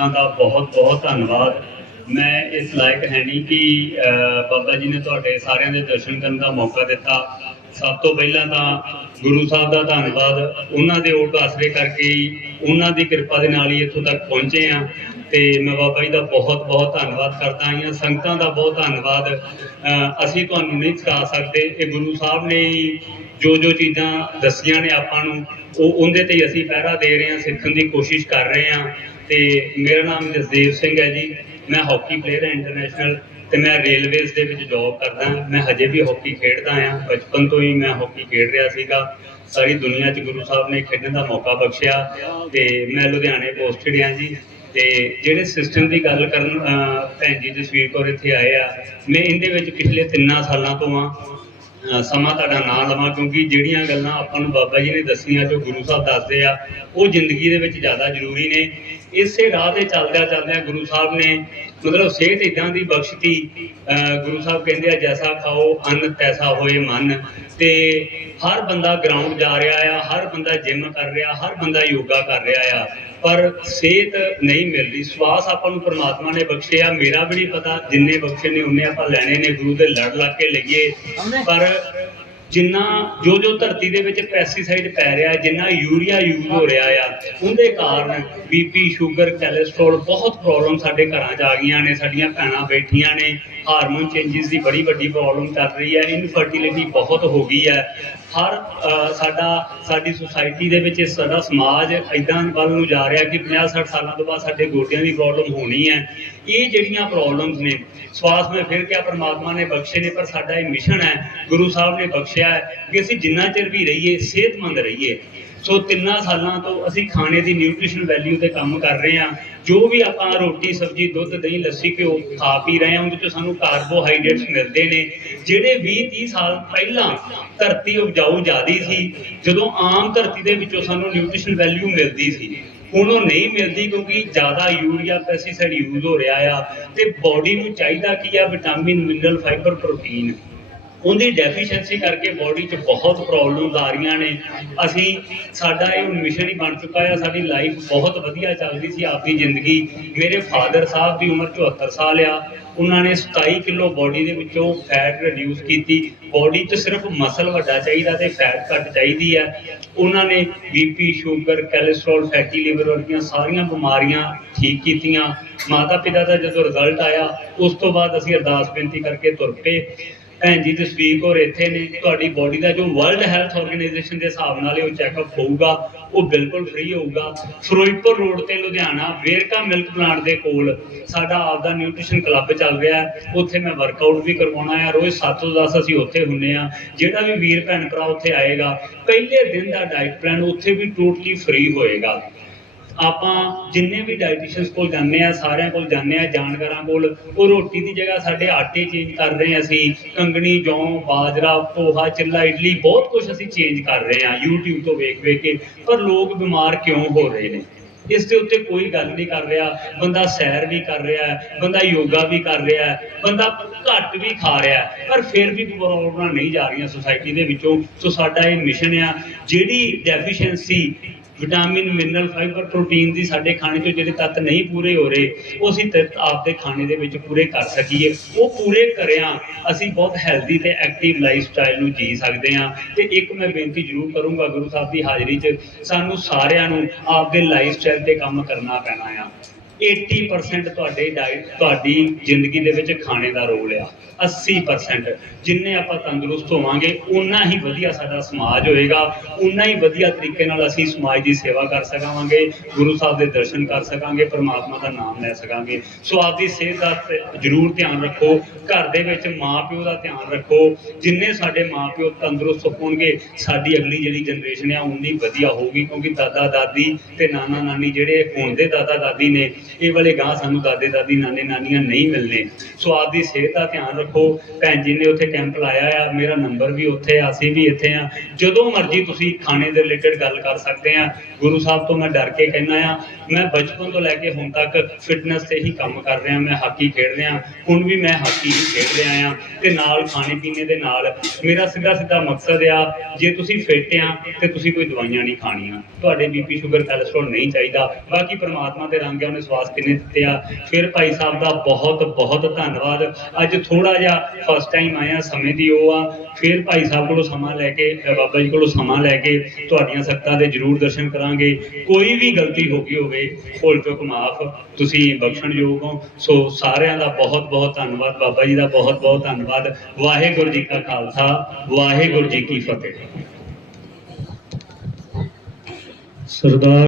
ਸੰਗਤਾਂ ਦਾ ਬਹੁਤ ਬਹੁਤ ਧੰਨਵਾਦ। ਮੈਂ ਇਸ ਲਾਇਕ ਹੈ ਨਹੀਂ ਕਿ ਬਾਬਾ ਜੀ ਨੇ ਤੁਹਾਡੇ ਸਾਰਿਆਂ ਦੇ ਦਰਸ਼ਨ ਕਰਨ ਦਾ ਮੌਕਾ ਦਿੱਤਾ। ਸਭ ਤੋਂ ਪਹਿਲਾਂ ਤਾਂ ਗੁਰੂ ਸਾਹਿਬ ਦਾ ਧੰਨਵਾਦ। ਉਹਨਾਂ ਦੇ ਓਟ ਆਸਰੇ ਕਰਕੇ ਹੀ ਉਹਨਾਂ ਦੀ ਕਿਰਪਾ ਦੇ ਨਾਲ ਹੀ ਇੱਥੋਂ ਤੱਕ ਪਹੁੰਚੇ ਆ ਤੇ ਮੈਂ ਬਾਬਾ ਜੀ ਦਾ ਬਹੁਤ ਬਹੁਤ ਧੰਨਵਾਦ ਕਰਦਾ ਹਾਂ। ਸੰਗਤਾਂ ਦਾ ਬਹੁਤ ਧੰਨਵਾਦ। ਅਸੀਂ ਤੁਹਾਨੂੰ ਨਹੀਂ ਸਿਖਾ ਸਕਦੇ। ਇਹ ਗੁਰੂ ਸਾਹਿਬ ਨੇ ਜੋ ਜੋ ਚੀਜ਼ਾਂ ਦੱਸੀਆਂ ਨੇ ਆਪਾਂ ਨੂੰ, ਉਹ ਉਹਦੇ ਤੇ ਅਸੀਂ ਪਹਿਰਾ ਦੇ ਰਹੇ ਹਾਂ, ਸਿੱਖਣ ਦੀ ਕੋਸ਼ਿਸ਼ ਕਰ ਰਹੇ ਹਾਂ। ਤੇ ਮੇਰਾ ਨਾਮ ਜਸਦੇਵ ਸਿੰਘ ਹੈ ਜੀ। ਮੈਂ ਹਾਕੀ ਪਲੇਅਰ ਹਾਂ ਇੰਟਰਨੈਸ਼ਨਲ ਤੇ ਮੈਂ ਰੇਲਵੇਜ਼ ਦੇ ਵਿੱਚ ਜੌਬ ਕਰਦਾ। ਮੈਂ ਹਜੇ ਵੀ ਹਾਕੀ ਖੇਡਦਾ ਹਾਂ ਬਚਪਨ ਤੋਂ ਹੀ ਮੈਂ ਹਾਕੀ ਖੇਡ ਰਿਹਾ ਸੀਗਾ। ਸਾਰੀ ਦੁਨੀਆ 'ਚ ਗੁਰੂ ਸਾਹਿਬ ਨੇ ਖੇਡਣ ਦਾ ਮੌਕਾ ਬਖਸ਼ਿਆ ਤੇ ਮੈਂ ਲੁਧਿਆਣੇ ਪੋਸਟਡ ਹਾਂ ਜੀ। ਤੇ ਜਿਹੜੇ ਸਿਸਟਮ ਦੀ ਗੱਲ ਕਰਨ ਭੈਣ ਜੀ ਜਸਵੀਰ ਕੌਰ ਇੱਥੇ ਆਏ ਆ, ਮੈਂ ਇਹਦੇ ਵਿੱਚ ਪਿਛਲੇ 3 ਸਾਲਾਂ ਤੋਂ ਆ ਸਮਾਂ ਤੁਹਾਡਾ ਨਾਂ ਲਵਾਂ ਕਿਉਂਕਿ ਜਿਹੜੀਆਂ ਗੱਲਾਂ ਆਪਾਂ ਨੂੰ ਬਾਬਾ ਜੀ ਨੇ ਦੱਸੀਆਂ ਜੋ ਗੁਰੂ ਸਾਹਿਬ ਦੱਸਦੇ ਆ, ਉਹ ਜ਼ਿੰਦਗੀ ਦੇ ਵਿੱਚ ਜ਼ਿਆਦਾ ਜ਼ਰੂਰੀ ਨੇ। ਇਸੇ ਰਾਹ ਤੇ ਚੱਲਦਿਆਂ ਚੱਲਦਿਆਂ ਗੁਰੂ ਸਾਹਿਬ ਨੇ ਮਤਲਬ ਸਿਹਤ ਇਦਾਂ ਦੀ ਬਖਸ਼ਤੀ ਗੁਰੂ ਸਾਹਿਬ ਕਹਿੰਦੇ ਆ, ਜੈਸਾ ਖਾਓ ਅੰਨ, ਤੈਸਾ ਹੋਏ ਮਨ। ਤੇ ਹਰ ਬੰਦਾ ਗਰਾਊਂਡ ਜਾ ਰਿਹਾ ਆ, ਹਰ ਬੰਦਾ ਜਿਮ ਕਰ ਰਿਹਾ, ਹਰ ਬੰਦਾ ਯੋਗਾ ਕਰ ਰਿਹਾ ਆ, ਪਰ ਸਿਹਤ ਨਹੀਂ ਮਿਲਦੀ। ਸਵਾਸ ਆਪਾਂ ਨੂੰ ਪ੍ਰਮਾਤਮਾ ਨੇ ਬਖਸ਼ਿਆ ਮੇਰਾ ਵੀ ਨਹੀਂ ਪਤਾ, ਜਿੰਨੇ ਬਖਸ਼ੇ ਨੇ, ਉਹਨੇ ਆਪਾਂ ਲੈਣੇ ਨੇ, ਗੁਰੂ ਦੇ ਲੜ ਲੱਗ ਕੇ ਲਈਏ। ਪਰ ਜਿੰਨਾ ਜੋ ਜੋ ਧਰਤੀ ਦੇ ਵਿੱਚ ਪੈਸਟੀਸਾਈਡ ਪੈ ਰਿਹਾ, ਜਿੰਨਾ ਯੂਰੀਆ ਯੂਜ਼ ਹੋ ਰਿਹਾ ਆ, ਉਹਦੇ ਕਾਰਨ ਬੀਪੀ ਸ਼ੂਗਰ ਕੋਲੇਸਟ੍ਰੋਲ ਬਹੁਤ ਪ੍ਰੋਬਲਮ ਸਾਡੇ ਘਰਾਂ 'ਚ ਆ ਗਈਆਂ ਨੇ, ਸਾਡੀਆਂ ਭੈਣਾਂ ਬੈਠੀਆਂ ਨੇ ਹਾਰਮੋਨ ਚੇਂਜਸ ਦੀ ਬੜੀ ਵੱਡੀ ਪ੍ਰੋਬਲਮ ਚੱਲ ਰਹੀ ਹੈ ਇਨਫਰਟੀਲਿਟੀ ਬਹੁਤ ਹੋ ਗਈ ਹੈ। ਹਰ ਸਾਡਾ, ਸਾਡੀ ਸੁਸਾਇਟੀ ਦੇ ਵਿੱਚ ਇਹ ਸਾਡਾ ਸਮਾਜ ਇਦਾਂ ਵੱਲ ਨੂੰ ਜਾ ਰਿਹਾ ਕਿ 50 60 ਸਾਲਾਂ ਤੋਂ ਬਾਅਦ ਸਾਡੇ ਗੋਡਿਆਂ ਦੀ ਪ੍ਰੋਬਲਮ ਹੋਣੀ ਹੈ। ਇਹ ਜਿਹੜੀਆਂ ਪ੍ਰੋਬਲਮਸ ਨੇ, ਸਵਾਸ ਮੈਂ ਫਿਰ ਕਿਹਾ ਪਰਮਾਤਮਾ ਨੇ ਬਖਸ਼ੇ ਨੇ, ਪਰ ਸਾਡਾ ਇਹ ਮਿਸ਼ਨ ਹੈ, ਗੁਰੂ ਸਾਹਿਬ ਨੇ ਬਖਸ਼ਿਆ ਹੈ ਕਿ ਅਸੀਂ ਜਿੰਨਾ ਚਿਰ ਵੀ ਰਹੀਏ, ਸਿਹਤਮੰਦ ਰਹੀਏ। ਸੋ ਤਿੰਨਾਂ ਸਾਲਾਂ ਤੋਂ ਅਸੀਂ ਖਾਣੇ ਦੀ ਨਿਊਟ੍ਰੀਸ਼ਨ ਵੈਲਿਊ ਤੇ ਕੰਮ ਕਰ ਰਹੇ ਹਾਂ। ਜੋ ਵੀ ਆਪਾਂ ਰੋਟੀ, ਸਬਜ਼ੀ, ਦੁੱਧ, ਦਹੀਂ, ਲੱਸੀ, ਘਿਓ ਖਾ ਪੀ ਰਹੇ ਹਾਂ, ਉਹਦੇ ਚੋਂ ਸਾਨੂੰ ਕਾਰਬੋਹਾਈਡਰੇਟਸ ਮਿਲਦੇ ਨੇ। ਜਿਹੜੇ 20 30 ਸਾਲ ਪਹਿਲਾਂ ਧਰਤੀ ਉਪਜਾਊ ਜ਼ਿਆਦੀ ਸੀ, ਜਦੋਂ ਆਮ ਧਰਤੀ ਦੇ ਵਿੱਚੋਂ ਸਾਨੂੰ ਨਿਊਟ੍ਰੀਸ਼ਨ ਵੈਲਿਊ ਮਿਲਦੀ ਸੀ, ਹੁਣ ਉਹ ਨਹੀਂ ਮਿਲਦੀ ਕਿਉਂਕਿ ਜ਼ਿਆਦਾ ਯੂਰੀਆ ਪੈਸਟੀਸਾਈਡ ਯੂਜ਼ ਹੋ ਰਿਹਾ ਆ ਤੇ ਬਾਡੀ ਨੂੰ ਚਾਹੀਦਾ ਕੀ ਆ ਵਿਟਾਮਿਨ ਮਿਨਰਲ ਫਾਈਬਰ ਪ੍ਰੋਟੀਨ ਉਹਦੀ ਡੈਫੀਸ਼ੀਐਂਸੀ ਕਰਕੇ ਬਾਡੀ 'ਚ ਬਹੁਤ ਪ੍ਰੋਬਲਮਸ ਆ ਰਹੀਆਂ ਨੇ। ਅਸੀਂ, ਸਾਡਾ ਇਹ ਮਿਸ਼ਨ ਹੀ ਬਣ ਚੁੱਕਾ ਹੈ ਸਾਡੀ ਲਾਈਫ ਬਹੁਤ ਵਧੀਆ ਚੱਲਦੀ ਸੀ ਆਪਦੀ ਜ਼ਿੰਦਗੀ। ਮੇਰੇ ਫਾਦਰ ਸਾਹਿਬ ਦੀ ਉਮਰ 74 ਸਾਲ ਆ। ਉਹਨਾਂ ਨੇ 27 ਕਿਲੋ ਬਾਡੀ ਦੇ ਵਿੱਚੋਂ ਫੈਟ ਰਿਡਿਊਸ ਕੀਤੀ। ਬਾਡੀ 'ਚ ਸਿਰਫ ਮਸਲ ਵੱਡਾ ਚਾਹੀਦਾ ਤੇ ਫੈਟ ਘੱਟ ਚਾਹੀਦੀ ਹੈ ਉਹਨਾਂ ਨੇ BP sugar cholesterol fatty liver ਵਰਗੀਆਂ ਸਾਰੀਆਂ ਬਿਮਾਰੀਆਂ ਠੀਕ ਕੀਤੀਆਂ। ਮਾਤਾ ਪਿਤਾ ਦਾ ਜਦੋਂ ਰਿਜ਼ਲਟ ਆਇਆ, ਉਸ ਤੋਂ ਬਾਅਦ ਅਸੀਂ ਅਰਦਾਸ ਬੇਨਤੀ ਕਰਕੇ ਤੁਰ ਪਏ। ਭੈਣ ਜੀ ਜਸਵੀਰ ਕੌਰ ਇੱਥੇ ਨੇ ਤੁਹਾਡੀ ਬਾਡੀ ਦਾ ਜੋ ਵਰਲਡ ਹੈਲਥ ਆਰਗੇਨਾਈਜੇਸ਼ਨ ਦੇ ਹਿਸਾਬ ਨਾਲ ਉਹ ਚੈੱਕਅਪ ਹੋਊਗਾ, ਉਹ ਬਿਲਕੁਲ ਫ੍ਰੀ ਹੋਊਗਾ। ਫਿਰੋਜ਼ਪੁਰ ਰੋਡ ਤੇ ਲੁਧਿਆਣਾ ਵੇਰਕਾ ਮਿਲਕ ਪਲਾਂਟ ਦੇ ਕੋਲ ਸਾਡਾ ਆਪਦਾ ਨਿਊਟ੍ਰੀਸ਼ਨ ਕਲੱਬ ਚੱਲ ਰਿਹਾ ਉੱਥੇ ਮੈਂ ਵਰਕਆਊਟ ਵੀ ਕਰਵਾਉਣਾ ਹੈ ਰੋਜ਼ 7 ਤੋਂ 10 ਅਸੀਂ ਉੱਥੇ ਹੁੰਨੇ ਆ। ਜਿਹੜਾ ਵੀ ਵੀਰ ਭੈਣ ਭਰਾ ਉੱਥੇ ਆਏਗਾ, ਪਹਿਲੇ ਦਿਨ ਦਾ ਡਾਈਟ ਪਲਾਨ ਉੱਥੇ ਵੀ ਟੋਟਲੀ ਫ੍ਰੀ ਹੋਏਗਾ। ਆਪਾਂ ਜਿੰਨੇ ਵੀ ਡਾਈਟੀਸ਼ੀਅਨਸ ਕੋਲ ਜਾਂਦੇ ਆ ਸਾਰਿਆਂ ਕੋਲ ਜਾਂਦੇ ਆ ਜਾਣਕਾਰਾਂ ਕੋਲ, ਉਹ ਰੋਟੀ ਦੀ ਜਗ੍ਹਾ ਸਾਡੇ ਆਟੇ ਚੇਂਜ ਕਰ ਰਹੇ ਆ ਅਸੀਂ, ਕੰਗਣੀ, ਜੌਂ, ਬਾਜਰਾ, ਪੋਹਾ, ਚਿੱਲਾ, ਇਡਲੀ, ਬਹੁਤ ਕੁਝ ਅਸੀਂ ਚੇਂਜ ਕਰ ਰਹੇ ਆ YouTube ਤੋਂ ਵੇਖ ਵੇਖ ਕੇ, ਪਰ ਲੋਕ ਬਿਮਾਰ ਕਿਉਂ ਹੋ ਰਹੇ ਨੇ? ਇਸ ਦੇ ਉੱਤੇ ਕੋਈ ਗੱਲ ਨਹੀਂ ਕਰ ਰਿਹਾ, ਬੰਦਾ ਸੈਰ ਵੀ ਕਰ ਰਿਹਾ ਹੈ, ਬੰਦਾ ਯੋਗਾ ਵੀ ਕਰ ਰਿਹਾ ਹੈ, ਬੰਦਾ ਘੱਟ ਵੀ ਖਾ ਰਿਹਾ ਹੈ, ਪਰ ਫਿਰ ਵੀ ਪ੍ਰੋਬਲਮਾਂ ਨਹੀਂ ਜਾ ਰਹੀਆਂ ਸੁਸਾਇਟੀ ਦੇ ਵਿੱਚੋਂ, ਸੋ ਸਾਡਾ ਇਹ ਮਿਸ਼ਨ ਆ, ਜਿਹੜੀ deficiency vitamin, mineral, fibre, protein ਦੀ ਸਾਡੇ ਖਾਣੇ ਚੋਂ ਜਿਹੜੇ ਤੱਤ ਨਹੀਂ ਪੂਰੇ ਹੋ ਰਹੇ, ਉਹ ਅਸੀਂ ਤੱਤ ਆਪਦੇ ਖਾਣੇ ਦੇ ਵਿੱਚ ਪੂਰੇ ਕਰ ਸਕੀਏ। ਉਹ ਪੂਰੇ ਕਰਿਆ, ਅਸੀਂ ਬਹੁਤ ਹੈਲਦੀ ਤੇ ਐਕਟਿਵ ਲਾਈਫ ਸਟਾਈਲ ਨੂੰ ਜੀ ਸਕਦੇ ਹਾਂ। ਤੇ ਇੱਕ ਮੈਂ ਬੇਨਤੀ ਜ਼ਰੂਰ ਕਰੂੰਗਾ ਗੁਰੂ ਸਾਹਿਬ ਦੀ ਹਾਜ਼ਰੀ 'ਚ, ਸਾਨੂੰ ਸਾਰਿਆਂ ਨੂੰ ਆਪਦੇ ਲਾਈਫ ਸਟਾਈਲ ਤੇ ਕੰਮ ਕਰਨਾ ਪੈਣਾ ਆ। 80% ਤੁਹਾਡੇ ਡਾਈਟ ਤੁਹਾਡੀ ਜ਼ਿੰਦਗੀ ਦੇ ਵਿੱਚ ਖਾਣੇ ਦਾ ਰੋਲ ਆ 80% ਜਿੰਨੇ ਆਪਾਂ ਤੰਦਰੁਸਤ ਹੋਵਾਂਗੇ ਉਨਾ ਹੀ ਵਧੀਆ ਸਾਡਾ ਸਮਾਜ ਹੋਏਗਾ ਉਨਾ ਹੀ ਵਧੀਆ ਤਰੀਕੇ ਨਾਲ ਅਸੀਂ ਸਮਾਜ ਦੀ ਸੇਵਾ ਕਰ ਸਕਾਂਗੇ, ਗੁਰੂ ਸਾਹਿਬ ਦੇ ਦਰਸ਼ਨ ਕਰ ਸਕਾਂਗੇ, ਪਰਮਾਤਮਾ ਦਾ ਨਾਮ ਲੈ ਸਕਾਂਗੇ। ਸੋ ਆਪਦੀ ਸਿਹਤ ਦਾ ਜ਼ਰੂਰ ਧਿਆਨ ਰੱਖੋ, ਘਰ ਦੇ ਵਿੱਚ ਮਾਪਿਓ ਦਾ ਧਿਆਨ ਰੱਖੋ। ਜਿੰਨੇ ਸਾਡੇ ਮਾਪਿਓ ਤੰਦਰੁਸਤ ਹੋਣਗੇ, ਸਾਡੀ ਅਗਲੀ ਜਿਹੜੀ ਜਨਰੇਸ਼ਨ ਆ ਉਨੀ ਵਧੀਆ ਹੋਊਗੀ, ਕਿਉਂਕਿ ਦਾਦਾ ਦਾਦੀ ਤੇ ਨਾਨਾ ਨਾਨੀ ਜਿਹੜੇ ਹੁਣ ਦੇ ਦਾਦਾ ਦਾਦੀ ਨੇ ਇਹ ਵਾਲੇ ਗਾਂ ਸਾਨੂੰ ਦਾਦੇ, ਦਾਦੀ, ਨਾਨੇ, ਨਾਨੀਆਂ ਨਹੀਂ ਮਿਲਨੇ। ਸੋ ਆਪਦੀ ਸਿਹਤ ਦਾ ਧਿਆਨ ਰੱਖੋ। ਭੈਣ ਜੀ ਨੇ ਉੱਥੇ ਕੈਂਪ ਲਾਇਆ ਆ, ਮੇਰਾ ਨੰਬਰ ਵੀ ਉੱਥੇ ਆ, ਅਸੀਂ ਵੀ ਇੱਥੇ ਆ। ਜਦੋਂ ਮਰਜ਼ੀ ਤੁਸੀਂ ਖਾਣੇ ਦੇ ਰਿਲੇਟਡ ਗੱਲ ਕਰ ਸਕਦੇ ਆ। ਗੁਰੂ ਸਾਹਿਬ ਤੋਂ ਮੈਂ ਡਰ ਕੇ ਕਹਿਣਾ ਆ, ਮੈਂ ਬਚਪਨ ਤੋਂ ਲੈ ਕੇ ਹੁਣ ਤੱਕ ਫਿਟਨੈਸ ਤੇ ਹੀ ਕੰਮ ਕਰ ਰਿਹਾ, ਮੈਂ ਹਾਕੀ ਖੇਡ ਰਿਹਾ। ਹੁਣ ਵੀ ਮੈਂ ਹਾਕੀ ਹੀ ਖੇਡ ਰਿਹਾ ਆ ਤੇ ਨਾਲ ਖਾਣੇ ਪੀਣੇ ਦੇ ਨਾਲ ਮੇਰਾ ਸਿੱਧਾ ਸਿੱਧਾ ਮਕਸਦ ਆ, ਜੇ ਤੁਸੀਂ ਫਿੱਟ ਆ ਤੇ ਤੁਸੀਂ ਕੋਈ ਦਵਾਈਆਂ ਨਹੀਂ ਖਾਣੀਆਂ। ਤੁਹਾਡੇ ਬੀਪੀ ਸ਼ੂਗਰ ਕੋਲੇਸਟ੍ਰੋਲ ਨਹੀਂ ਚਾਹੀਦਾ। ਬਾਕੀ ਪਰਮਾਤਮਾ ਦੇ ਰੰਗ ਆ, ਉਹਨੇ ਸਵਾਸ ਕਿੰਨੇ ਦਿੱਤੇ ਫਿਰ ਭਾਈ ਸਾਹਿਬ ਦਾ ਬਹੁਤ ਬਹੁਤ ਧੰਨਵਾਦ। ਅੱਜ ਥੋੜਾ ਜਿਹਾ ਫਸਟ ਟਾਈਮ ਆਇਆ ਸਮੇਂ ਦੀ ਉਹ ਆ। ਫਿਰ ਭਾਈ ਸਾਹਿਬ ਕੋਲੋਂ ਸਮਾਂ ਲੈ ਕੇ ਬਾਬਾ ਜੀ ਕੋਲੋਂ ਸਮਾਂ ਲੈ ਕੇ ਤੁਹਾਡੀਆਂ ਸਖਤਾਂ ਦੇ ਜਰੂਰ ਦਰਸ਼ਨ ਕਰਾਂਗੇ। ਕੋਈ ਵੀ ਗਲਤੀ ਹੋ ਗਈ ਹੋਵੇ ਭੁੱਲ ਚੁੱਕ, ਮਾਫ। ਤੁਸੀਂ ਬਖਸ਼ਣਯੋਗ ਹੋ। ਸੋ ਸਾਰਿਆਂ ਦਾ ਬਹੁਤ ਬਹੁਤ ਧੰਨਵਾਦ। ਬਾਬਾ ਜੀ ਦਾ ਬਹੁਤ ਬਹੁਤ ਧੰਨਵਾਦ। ਵਾਹਿਗੁਰੂ ਜੀ ਕਾ ਖਾਲਸਾ, ਵਾਹਿਗੁਰੂ ਜੀ ਕੀ ਫਤਿਹ। ਸਰਦਾਰ